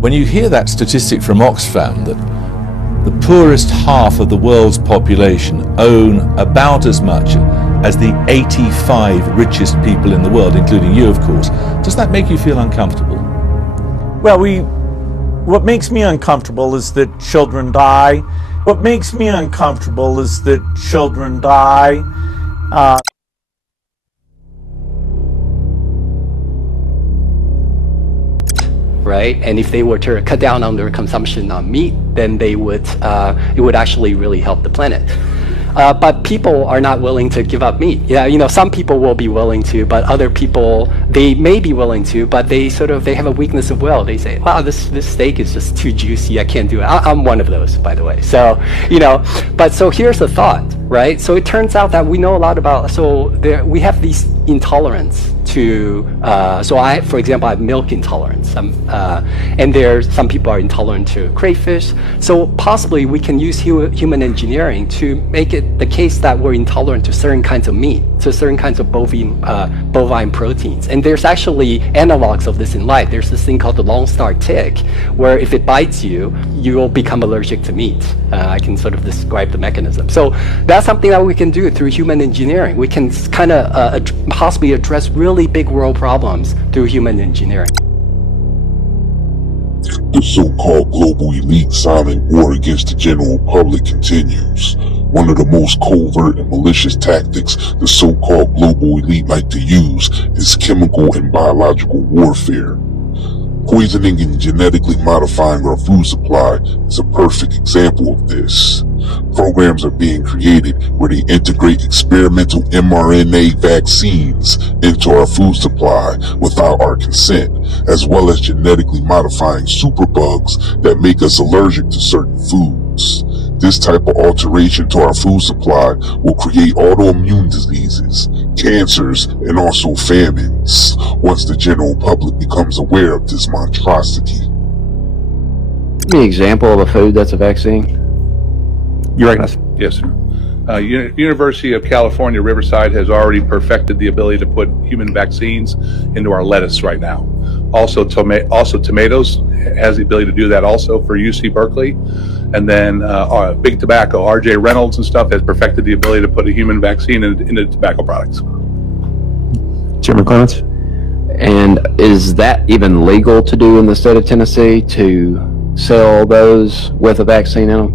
When you hear that statistic from Oxfam that the poorest half of the world's population own about as much as the 85 richest people in the world, including you, of course, does that make you feel uncomfortable? Well, what makes me uncomfortable is that children die. What makes me uncomfortable is that children die. Right? And if they were to cut down on their consumption on meat, then they would, it would actually really help the planet. But people are not willing to give up meat. Yeah, some people will be willing to, but other people, they may be willing to, but they have a weakness of will. They say, wow, this steak is just too juicy, I can't do it. I'm one of those, by the way. So, but so here's the thought, right? So it turns out that we know a lot about, we have these intolerance to, for example, I have milk intolerance, and some people are intolerant to crayfish. So possibly we can use human engineering to make it the case that we're intolerant to certain kinds of meat, to certain kinds of bovine proteins. And there's actually analogs of this in life. There's this thing called the Lone Star tick, where if it bites you, you will become allergic to meat. I can sort of describe the mechanism. So that's something that we can do through human engineering. We can kind of possibly address really big world problems through human engineering. The so-called global elite silent war against the general public continues. One of the most covert and malicious tactics the so-called global elite like to use is chemical and biological warfare. Poisoning and genetically modifying our food supply is a perfect example of this. Programs are being created where they integrate experimental mRNA vaccines into our food supply without our consent, as well as genetically modifying superbugs that make us allergic to certain foods. This type of alteration to our food supply will create autoimmune diseases, cancers, and also famines once the general public becomes aware of this monstrosity. Give me an example of a food that's a vaccine. You recognize? Yes, sir. University of California, Riverside has already perfected the ability to put human vaccines into our lettuce right now. Also tomatoes has the ability to do that also for UC Berkeley. And then Big Tobacco, RJ Reynolds and stuff has perfected the ability to put a human vaccine into tobacco products. Chairman Clements? And is that even legal to do in the state of Tennessee, to sell those with a vaccine in them?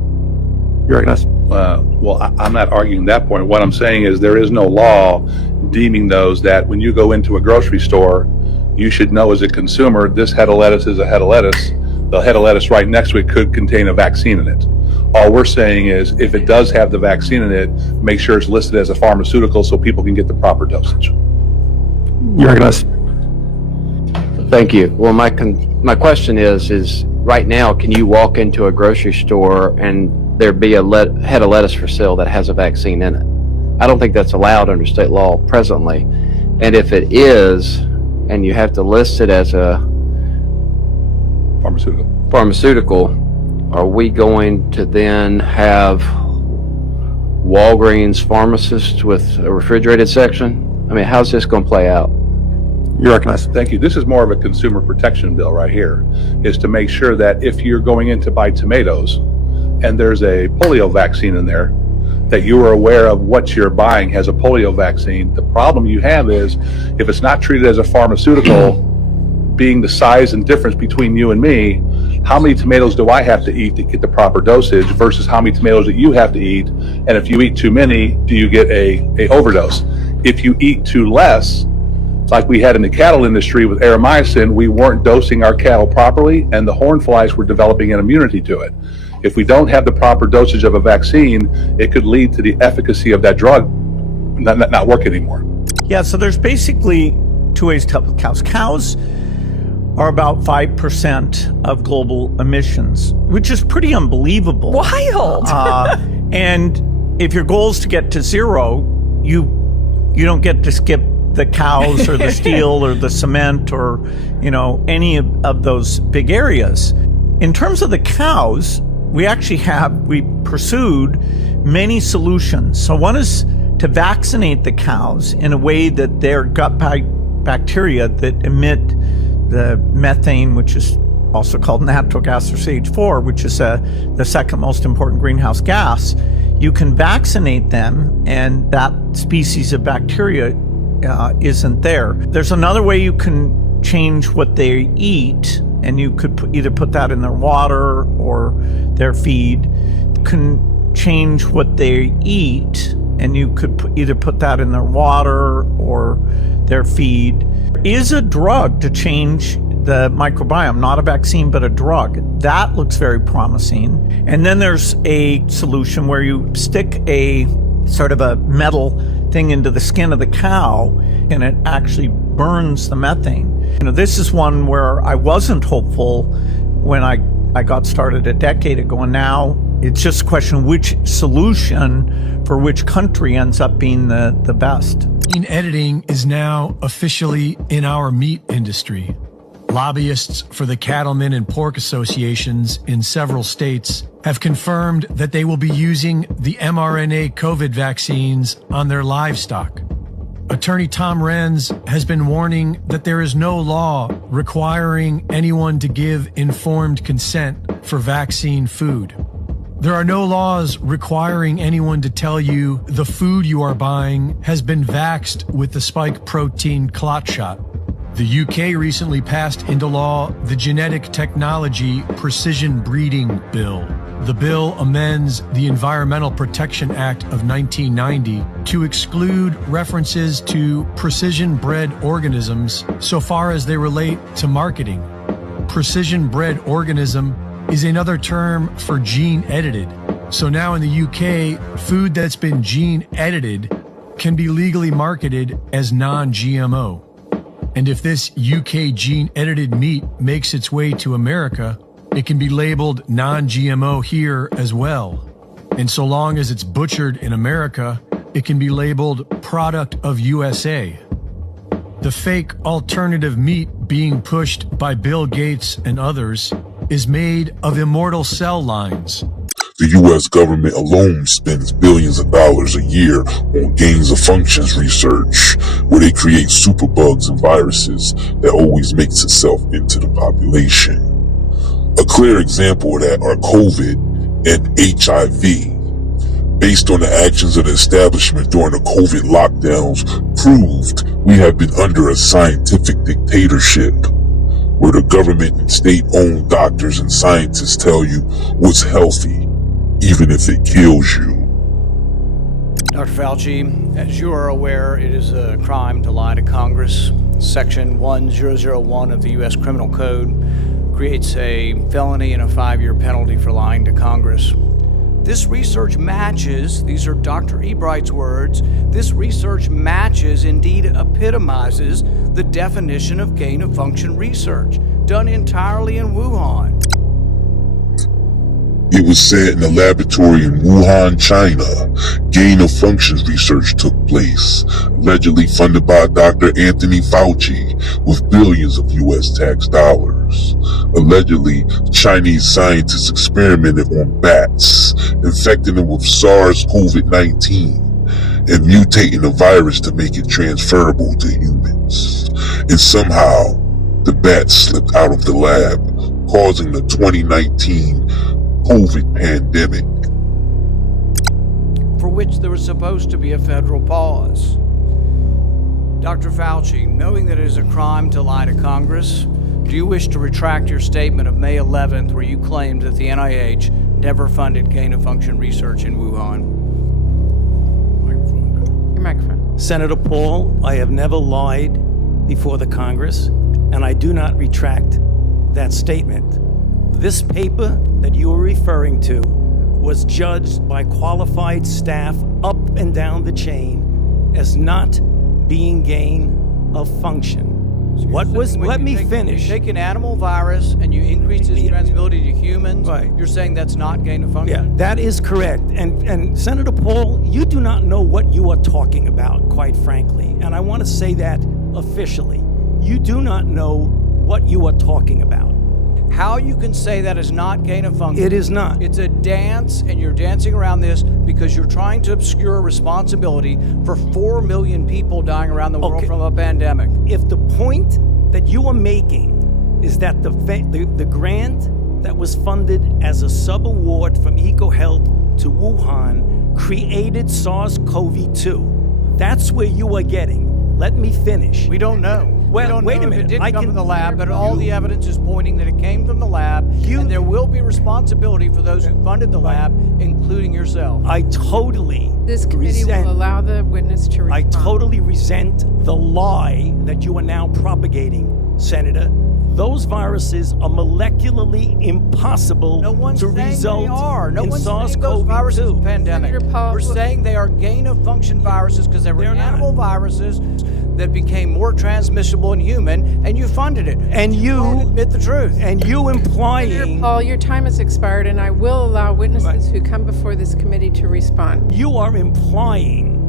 You recognize? Well, I'm not arguing that point. What I'm saying is there is no law deeming those that when you go into a grocery store, you should know as a consumer, this head of lettuce is a head of lettuce. The head of lettuce right next to it could contain a vaccine in it. All we're saying is if it does have the vaccine in it, make sure it's listed as a pharmaceutical so people can get the proper dosage. You recognize? Thank you. Well, my question is right now, can you walk into a grocery store and there be a head of lettuce for sale that has a vaccine in it? I don't think that's allowed under state law presently. And if it is, and you have to list it as a pharmaceutical, are we going to then have Walgreens pharmacists with a refrigerated section? I mean, how's this going to play out? You recognize? Thank you. This is more of a consumer protection bill right here, is to make sure that if you're going in to buy tomatoes and there's a polio vaccine in there, that you are aware of what you're buying has a polio vaccine. The problem you have is if it's not treated as a pharmaceutical, being the size and difference between you and me, how many tomatoes do I have to eat to get the proper dosage versus how many tomatoes that you have to eat? And if you eat too many, do you get a overdose? If you eat too less, like we had in the cattle industry with aeromycin, we weren't dosing our cattle properly and the horn flies were developing an immunity to it. If we don't have the proper dosage of a vaccine, it could lead to the efficacy of that drug not work anymore. Yeah, so there's basically two ways to help with cows. Cows are about 5% of global emissions, which is pretty unbelievable. Wild. And if your goal is to get to zero, you don't get to skip the cows or the steel or the cement or any of those big areas. In terms of the cows, we pursued many solutions. So one is to vaccinate the cows in a way that their gut bacteria that emit the methane, which is also called natural gas or CH4, which is the second most important greenhouse gas, you can vaccinate them and that species of bacteria isn't there. There's another way you can change what they eat, and you could either put that in their water or their feed. You can change what they eat, and you could either put that in their water or their feed. There is a drug to change the microbiome, not a vaccine, but a drug. That looks very promising. And then there's a solution where you stick a sort of a metal thing into the skin of the cow, and it actually burns the methane. This is one where I wasn't hopeful when I got started a decade ago, and now it's just a question of which solution for which country ends up being the best. Gene editing is now officially in our meat industry. Lobbyists for the cattlemen and pork associations in several states have confirmed that they will be using the mRNA COVID vaccines on their livestock. Attorney Tom Renz has been warning that there is no law requiring anyone to give informed consent for vaccine food. There are no laws requiring anyone to tell you the food you are buying has been vaxxed with the spike protein clot shot. The UK recently passed into law the Genetic Technology Precision Breeding Bill. The bill amends the Environmental Protection Act of 1990 to exclude references to precision-bred organisms so far as they relate to marketing. Precision-bred organism is another term for gene-edited. So now in the UK, food that's been gene-edited can be legally marketed as non-GMO. And if this UK gene-edited meat makes its way to America, it can be labeled non-GMO here as well. And so long as it's butchered in America, it can be labeled product of USA. The fake alternative meat being pushed by Bill Gates and others is made of immortal cell lines. The U.S. government alone spends billions of dollars a year on gains-of-functions research, where they create superbugs and viruses that always makes itself into the population. A clear example of that are COVID and HIV. Based on the actions of the establishment during the COVID lockdowns, proved we have been under a scientific dictatorship, where the government and state-owned doctors and scientists tell you what's healthy, even if it kills you. Dr. Fauci, as you are aware, it is a crime to lie to Congress. Section 1001 of the U.S. Criminal Code creates a felony and a 5-year penalty for lying to Congress. This research matches, these are Dr. Ebright's words, this research matches, indeed epitomizes, the definition of gain-of-function research, done entirely in Wuhan. It was said in a laboratory in Wuhan, China, gain-of-functions research took place, allegedly funded by Dr. Anthony Fauci with billions of U.S. tax dollars. Allegedly, Chinese scientists experimented on bats, infecting them with SARS-CoV-19 and mutating the virus to make it transferable to humans. And somehow, the bats slipped out of the lab, causing the 2019 COVID pandemic, for which there was supposed to be a federal pause. Dr. Fauci, knowing that it is a crime to lie to Congress, do you wish to retract your statement of May 11th where you claimed that the NIH never funded gain-of-function research in Wuhan? Your microphone. Senator Paul, I have never lied before the Congress, and I do not retract that statement. This paper that you are referring to was judged by qualified staff up and down the chain as not being gain of function. So let me finish. You take an animal virus and you increase its transmissibility to humans, right. You're saying that's not gain of function? Yeah, that is correct. And Senator Paul, you do not know what you are talking about, quite frankly. And I want to say that officially. You do not know what you are talking about. How you can say that is not gain of function? It is not. It's a dance, and you're dancing around this because you're trying to obscure responsibility for 4 million people dying around the world from a pandemic. If the point that you are making is that the grant that was funded as a sub-award from EcoHealth to Wuhan created SARS-CoV-2. That's where you are getting. Let me finish. We don't know. Well, we don't wait know a minute. If it I did come can- from the lab, but all the evidence is pointing that it came from the lab, and there will be responsibility for those who funded the lab, including yourself. I totally This committee resent. will allow the witness to I respond. totally resent the lie that you are now propagating, Senator. Those viruses are molecularly impossible No one's to saying result they are. No in one's saying those viruses are SARS-CoV-2. pandemic. Senator Paul, We're saying they are gain-of-function viruses because they were They're not. animal viruses that became more transmissible in human, and you funded it. And You won't you admit the truth. and you Senator implying Paul, your time has expired, and I will allow witnesses who come before this committee to respond. you are implying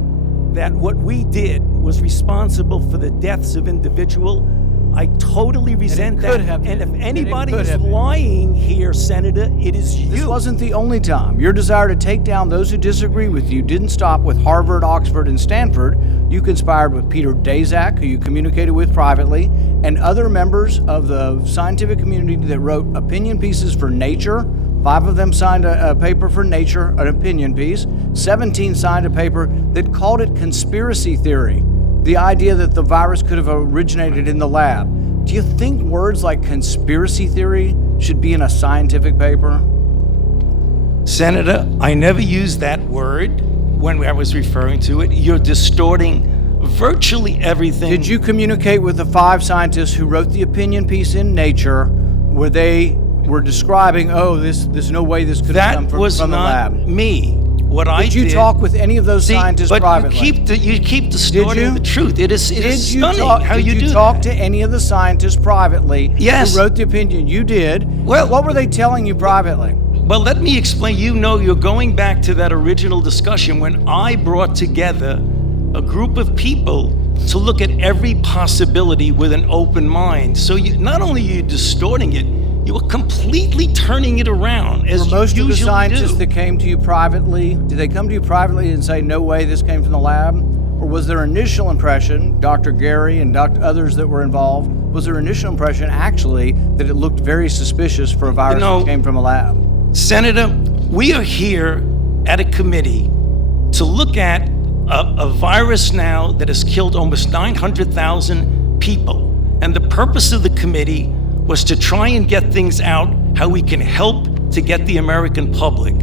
that what we did was responsible for the deaths of individual. I totally resent could that. have And if been. anybody And it is could have been. lying here, Senator, it is you. This wasn't the only time. Your desire to take down those who disagree with you didn't stop with Harvard, Oxford, and Stanford. You conspired with Peter Daszak, who you communicated with privately, and other members of the scientific community that wrote opinion pieces for Nature. 5 of them signed a paper for Nature, an opinion piece. 17 signed a paper that called it conspiracy theory, the idea that the virus could have originated in the lab. Do you think words like conspiracy theory should be in a scientific paper? Senator, I never used that word when I was referring to it. You're distorting virtually everything. Did you communicate with the 5 scientists who wrote the opinion piece in Nature where they were describing, there's no way this could have come That was from the not lab? me. What I Did you talk with any of those See, scientists but privately? you keep distorting you? the truth. It is Did you stunning talk, how did you do talk that. to any of the scientists privately Yes. who wrote the opinion? You did. Well- what were they telling you privately? Well, let me explain. You know, you're going back to that original discussion when I brought together a group of people to look at every possibility with an open mind. So not only are you distorting it, you are completely turning it around, as Were most you of the usually scientists do. that came to you privately, did they come to you privately and say, no way this came from the lab? Or was their initial impression, Dr. Gary and others that were involved, was their initial impression actually that it looked very suspicious for a virus that came from a lab? Senator, we are here at a committee to look at a virus now that has killed almost 900,000 people. And the purpose of the committee was to try and get things out how we can help to get the American public.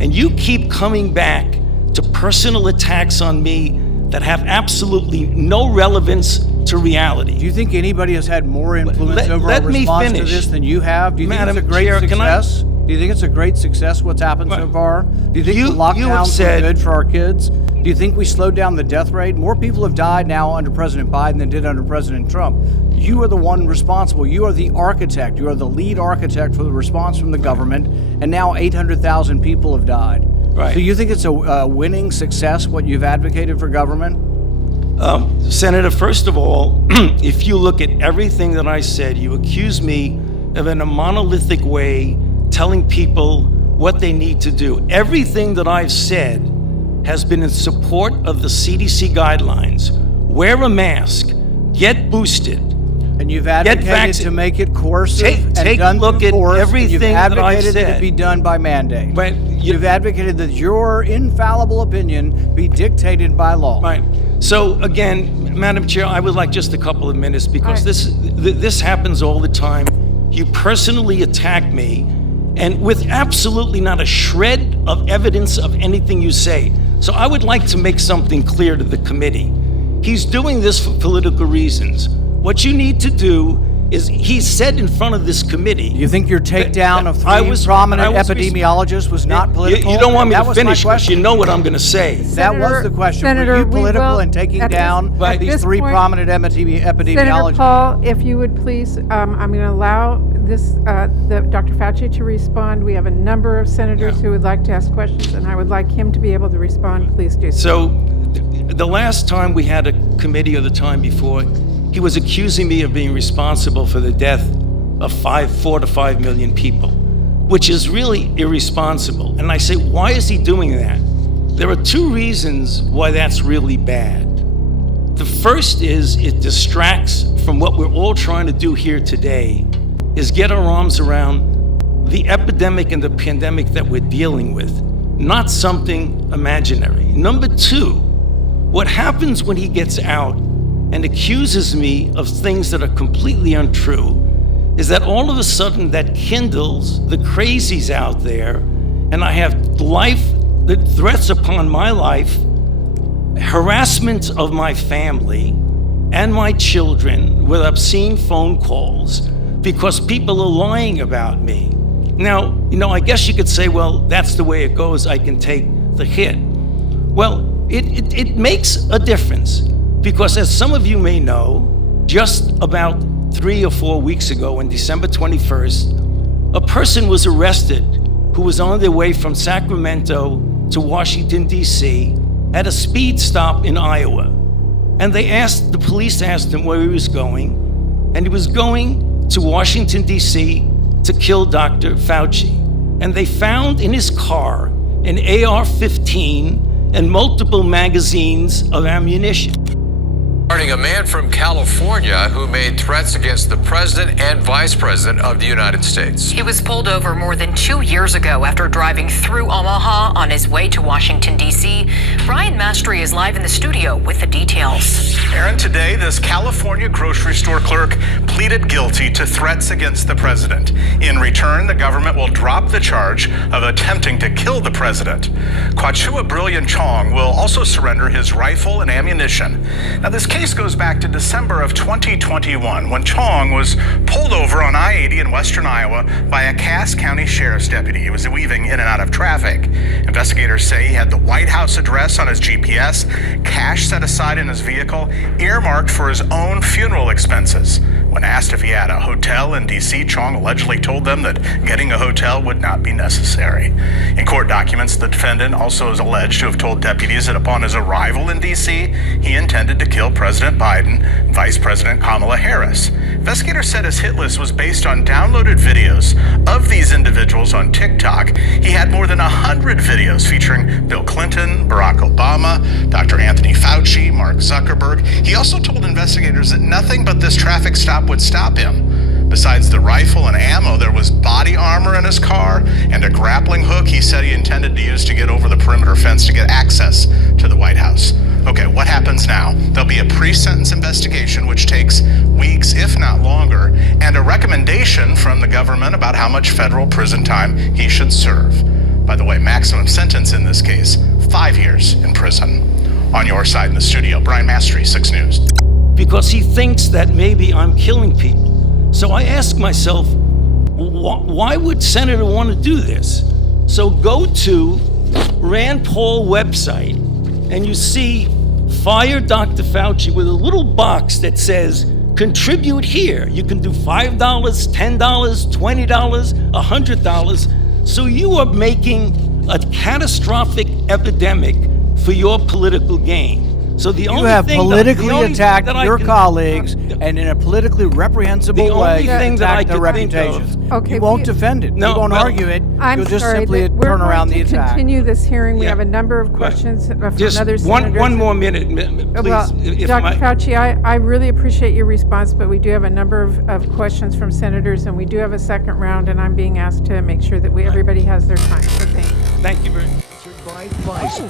And you keep coming back to personal attacks on me that have absolutely no relevance to reality. Do you think anybody has had more influence over let our me response to finish. this than you have? Do you think Madam it's a great Chair, can I- success? Do you think it's a great success what's happened so far? Do you think You- the you have lockdowns said- were good for our kids? Do you think we slowed down the death rate? More people have died now under President Biden than did under President Trump. You are the one responsible. You are the architect. You are the lead architect for the response from the government, and now 800,000 people have died. Right. So you think it's a winning success what you've advocated for government? Senator, first of all, if you look at everything that I said, you accuse me of in a monolithic way telling people what they need to do. Everything that I've said has been in support of the CDC guidelines. Wear a mask, get boosted. And you've advocated to make it coercive and Take a done look through at force, and everything you've that I've advocated that it said. be done by mandate. But You've advocated that your infallible opinion be dictated by law. Right. So again, Madam Chair, I would like just a couple of minutes because this happens all the time. You personally attack me, and with absolutely not a shred of evidence of anything you say. So I would like to make something clear to the committee. He's doing this for political reasons. What you need to do is, he said in front of this committee. You think your takedown of I three was- prominent I was epidemiologists was not political? You don't want me That to was my finish because question. you know what I'm going to say. That was the question. Were Senator, you we political will- in taking at this- down at these this three point- prominent Senator epidemiologists? Paul, if you would please, I'm going to allow Dr. Fauci to respond. We have a number of senators who would like to ask questions, and I would like him to be able to respond. Please do so. So the last time we had a committee, or the time before, he was accusing me of being responsible for the death of 4 to 5 million people, which is really irresponsible. And I say, why is he doing that? There are 2 reasons why that's really bad. The first is it distracts from what we're all trying to do here today, is get our arms around the epidemic and the pandemic that we're dealing with, not something imaginary. Number two, what happens when he gets out and accuses me of things that are completely untrue is that all of a sudden that kindles the crazies out there, and I have the threats upon my life, harassment of my family and my children with obscene phone calls because people are lying about me. Now, I guess you could say, well, that's the way it goes, I can take the hit. Well, it makes a difference because, as some of you may know, just about 3 or 4 weeks ago, on December 21st, a person was arrested who was on their way from Sacramento to Washington, D.C., at a speed stop in Iowa. And the police asked him where he was going, and he was going to Washington, D.C. to kill Dr. Fauci. And they found in his car an AR-15 and multiple magazines of ammunition. A man from California who made threats against the president and vice president of the United States. He was pulled over more than 2 years ago after driving through Omaha on his way to Washington, D.C. Brian Mastry is live in the studio with the details. Aaron, today, this California grocery store clerk pleaded guilty to threats against the president. In return, the government will drop the charge of attempting to kill the president. Kwachua Brilliant Chong will also surrender his rifle and ammunition. Now, this case goes back to December of 2021 when Chong was pulled over on I-80 in western Iowa by a Cass County Sheriff's deputy. He was weaving in and out of traffic. Investigators say he had the White House address on his GPS, cash set aside in his vehicle, earmarked for his own funeral expenses. When asked if he had a hotel in D.C., Chong allegedly told them that getting a hotel would not be necessary. In court documents, the defendant also is alleged to have told deputies that upon his arrival in D.C., he intended to kill President Biden and Vice President Kamala Harris. Investigators said his hit list was based on downloaded videos of these individuals on TikTok. He had more than 100 videos featuring Bill Clinton, Barack Obama, Dr. Anthony Fauci, Mark Zuckerberg. He also told investigators that nothing but this traffic stop would stop him. Besides the rifle and ammo, there was body armor in his car and a grappling hook he said he intended to use to get over the perimeter fence to get access to the White House. Okay, what happens now? There'll be a pre-sentence investigation, which takes weeks, if not longer, and a recommendation from the government about how much federal prison time he should serve. By the way, maximum sentence in this case, 5 years in prison. On your side in the studio, Brian Mastry, 6 News. Because he thinks that maybe I'm killing people. So I ask myself, why would Senator want to do this? So go to Rand Paul website and you see Fire Dr. Fauci with a little box that says contribute here. You can do $5, $10, $20, $100. So you are making a catastrophic epidemic for your political gain. So the only you have thing politically that, attacked your colleagues and in a politically reprehensible way attacked their reputations. Okay, you won't defend it. No, you won't argue it. I'm You'll just sorry, simply we're turn around the going to attack. continue this hearing. We Yeah. have a number of questions from Just other senators. one more minute, please. Well, if Dr. my- Fauci, I really appreciate your response, but we do have a number of questions from senators, and we do have a second round, and I'm being asked to make sure that everybody has their time. So thank you. Thank you very much.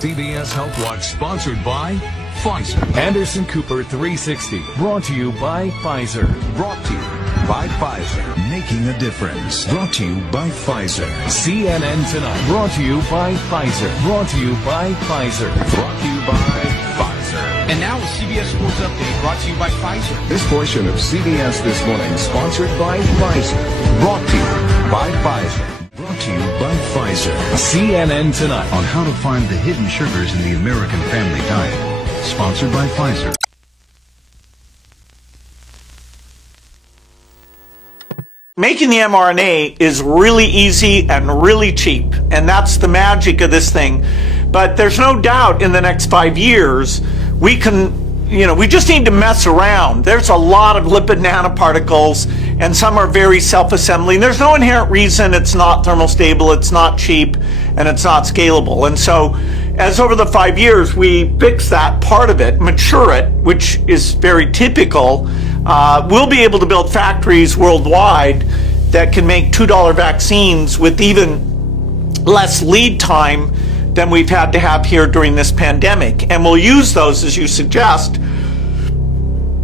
CBS Health Watch, sponsored by Pfizer. Anderson Cooper 360, brought to you by Pfizer. Brought to you by Pfizer. Making a difference. Brought to you by Pfizer. CNN Tonight, brought to you by Pfizer. Brought to you by Pfizer. Brought to you by Pfizer. And now a CBS Sports Update, brought to you by Pfizer. This portion of CBS This Morning, sponsored by Pfizer. Brought to you by Pfizer. Brought to you by Pfizer. CNN Tonight, on how to find the hidden sugars in the American family diet. Sponsored by Pfizer. Making the mRNA is really easy and really cheap, and that's the magic of this thing. But there's no doubt in the next 5 years, we just need to mess around. There's a lot of lipid nanoparticles, and some are very self-assembling. There's no inherent reason it's not thermostable, it's not cheap, and it's not scalable. And so, as over the 5 years, we fix that part of it, mature it, which is very typical, we'll be able to build factories worldwide that can make $2 vaccines with even less lead time than we've had to have here during this pandemic. And we'll use those, as you suggest.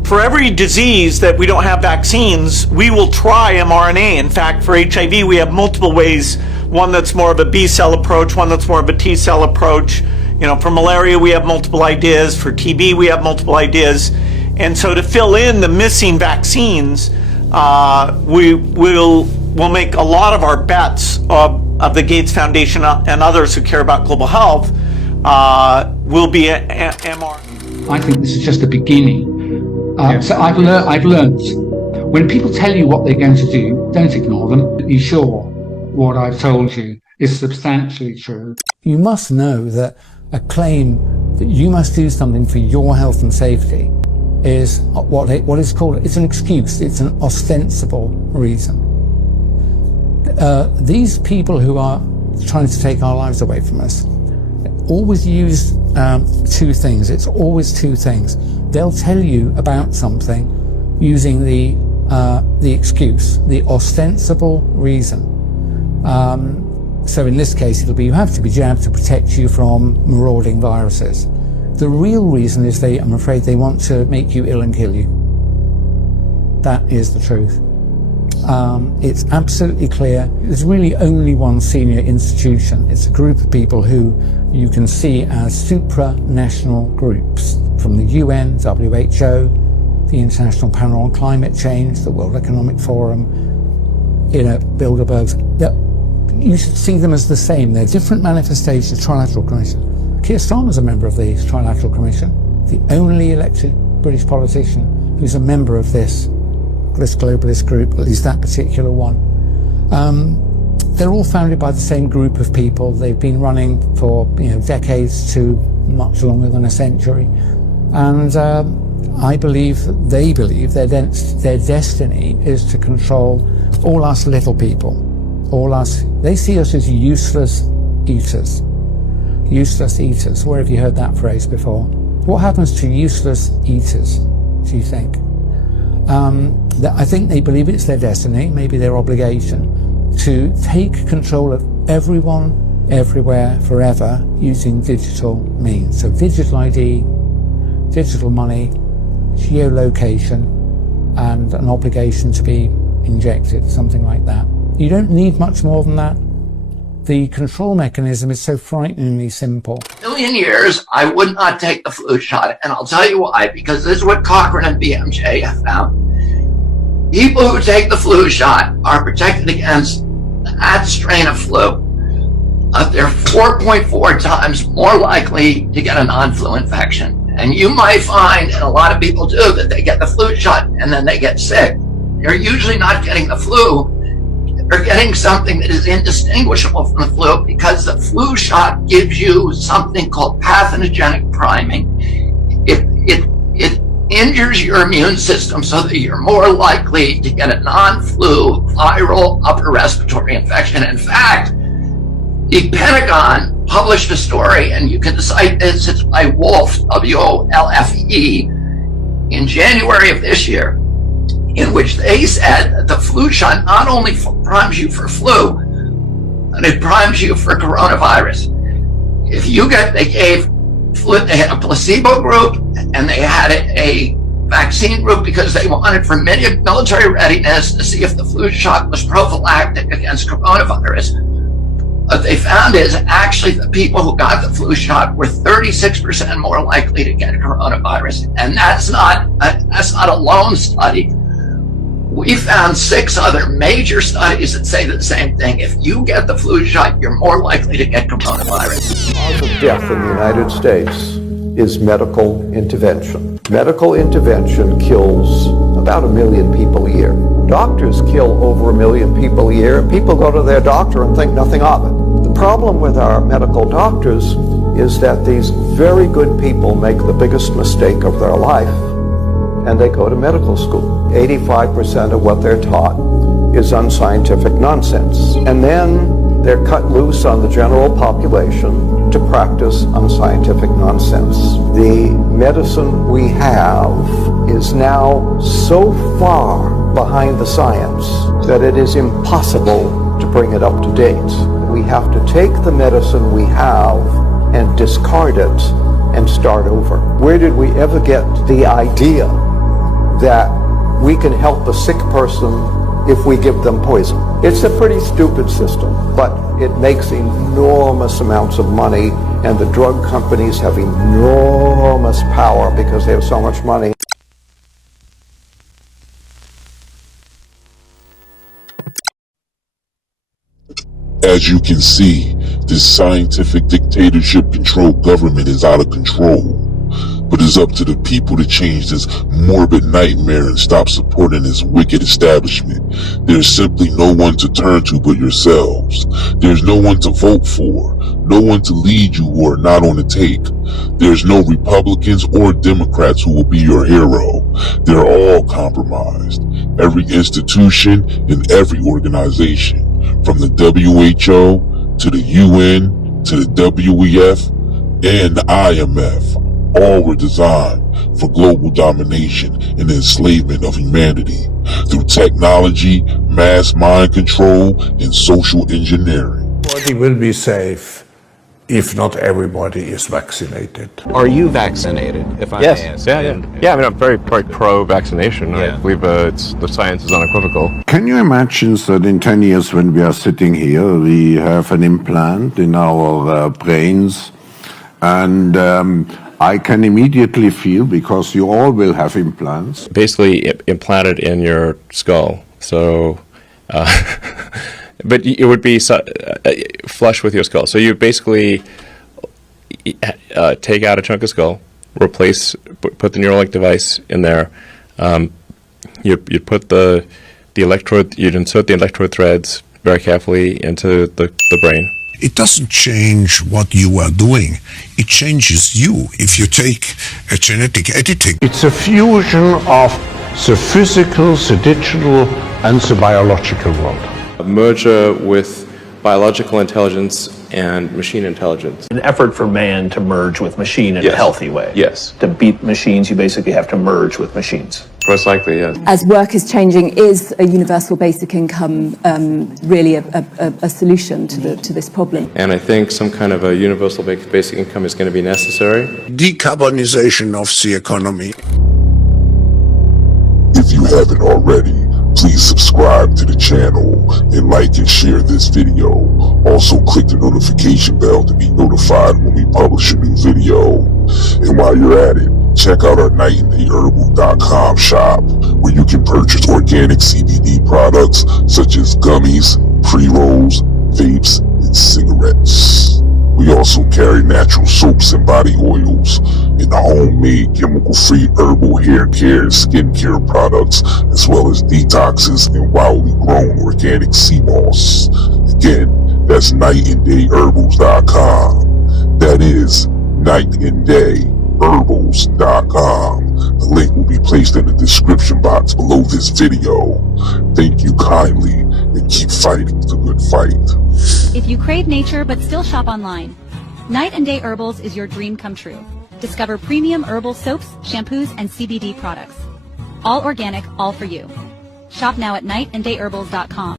For every disease that we don't have vaccines, we will try mRNA. In fact, for HIV, we have multiple ways. One that's more of a B cell approach, one that's more of a T cell approach. You know, for malaria, we have multiple ideas. For TB, we have multiple ideas. And so to fill in the missing vaccines, we'll make a lot of our bets of the Gates Foundation and others who care about global health will be mRNA. I think this is just the beginning. So I've learned when people tell you what they're going to do, don't ignore them. Be sure what I've told you is substantially true. You must know that a claim that you must do something for your health and safety is what is called, it's an excuse, it's an ostensible reason. These people who are trying to take our lives away from us always use two things. It's always two things. They'll tell you about something using the excuse, the ostensible reason. So in this case, it'll be you have to be jabbed to protect you from marauding viruses. The real reason is I'm afraid they want to make you ill and kill you. That is the truth. It's absolutely clear. There's really only one senior institution. It's a group of people who you can see as supranational groups, from the UN, WHO, the International Panel on Climate Change, the World Economic Forum, Bilderbergs. You should see them as the same. They're different manifestations. Trilateral Commission. Keir Starmer's a member of the Trilateral Commission, the only elected British politician who's a member of this globalist group, at least that particular one. They're all founded by the same group of people. They've been running for decades to much longer than a century, and I believe they believe their destiny is to control all us little people, all us. They see us as useless eaters. Useless eaters. Where have you heard that phrase before? What happens to useless eaters, do you think? I think they believe it's their destiny, maybe their obligation, to take control of everyone, everywhere, forever, using digital means. So digital ID, digital money, geolocation, and an obligation to be injected, something like that. You don't need much more than that. The control mechanism is so frighteningly simple. A million years, I would not take the flu shot, and I'll tell you why, because this is what Cochrane and BMJ have found. People who take the flu shot are protected against that strain of flu. They're 4.4 times more likely to get a non-flu infection. And you might find, and a lot of people do, that they get the flu shot and then they get sick. They're usually not getting the flu. They're getting something that is indistinguishable from the flu, because the flu shot gives you something called pathogenic priming. It injures your immune system so that you're more likely to get a non-flu viral upper respiratory infection. In fact, the Pentagon published a story, and you can cite this, it's by Wolfe, W-O-L-F-E, in January of this year, in which they said that the flu shot not only primes you for flu, but it primes you for coronavirus. If you get, they had a placebo group and they had a vaccine group because they wanted for military readiness to see if the flu shot was prophylactic against coronavirus. What they found is actually the people who got the flu shot were 36% more likely to get coronavirus. And that's not a lone study. We found 6 other major studies that say the same thing. If you get the flu shot, you're more likely to get coronavirus. The cause of death in the United States is medical intervention. Medical intervention kills about 1 million people a year. Doctors kill over 1 million people a year, and people go to their doctor and think nothing of it. The problem with our medical doctors is that these very good people make the biggest mistake of their life, and they go to medical school. 85% of what they're taught is unscientific nonsense. And then They're cut loose on the general population to practice unscientific nonsense. The medicine we have is now so far behind the science that it is impossible to bring it up to date. We have to take the medicine we have and discard it and start over. Where did we ever get the idea that we can help a sick person if we give them poison? It's a pretty stupid system, but it makes enormous amounts of money, and the drug companies have enormous power because they have so much money. As you can see, this scientific dictatorship controlled government is out of control. But it's up to the people to change this morbid nightmare and stop supporting this wicked establishment. There's simply no one to turn to but yourselves. There's no one to vote for, no one to lead you who are not on the take. There's no Republicans or Democrats who will be your hero. They're all compromised. Every institution and every organization, from the WHO to the UN to the WEF and the IMF, all were designed for global domination and the enslavement of humanity through technology, mass mind control, and social engineering. Everybody will be safe if not everybody is vaccinated. Are you vaccinated, if I Yes. may ask? Yeah, I mean, I'm very pro-vaccination. I believe the science is unequivocal. Can you imagine that in 10 years when we are sitting here, we have an implant in our brains, and I can immediately feel, because you all will have implants. Basically implanted in your skull. So, but it would be flush with your skull. So you basically take out a chunk of skull, put the Neuralink device in there. You put the electrode, you'd insert the electrode threads very carefully into the brain. It doesn't change what you are doing. It changes you if you take a genetic editing. It's a fusion of the physical, the digital, and the biological world. A merger with biological intelligence and machine intelligence. An effort for man to merge with machine in a healthy way. Yes. To beat machines, you basically have to merge with machines. Most likely, yes. As work is changing, is a universal basic income really a solution to this problem? And I think some kind of a universal basic income is going to be necessary. Decarbonization of the economy. If you haven't already, please subscribe to the channel and like and share this video. Also click the notification bell to be notified when we publish a new video. And while you're at it, check out our nightandayherbal.com shop, where you can purchase organic CBD products such as gummies, pre-rolls, vapes, and cigarettes. We also carry natural soaps and body oils and homemade chemical-free herbal hair care and skincare products, as well as detoxes and wildly grown organic sea moss. Again, that's nightandayherbals.com. That is nightandayherbals.com. The link will be placed in the description box below this video. Thank you kindly, and keep fighting the good fight. If you crave nature but still shop online, Night and Day Herbals is your dream come true. Discover premium herbal soaps, shampoos, and CBD products. All organic, all for you. Shop now at nightandayherbals.com.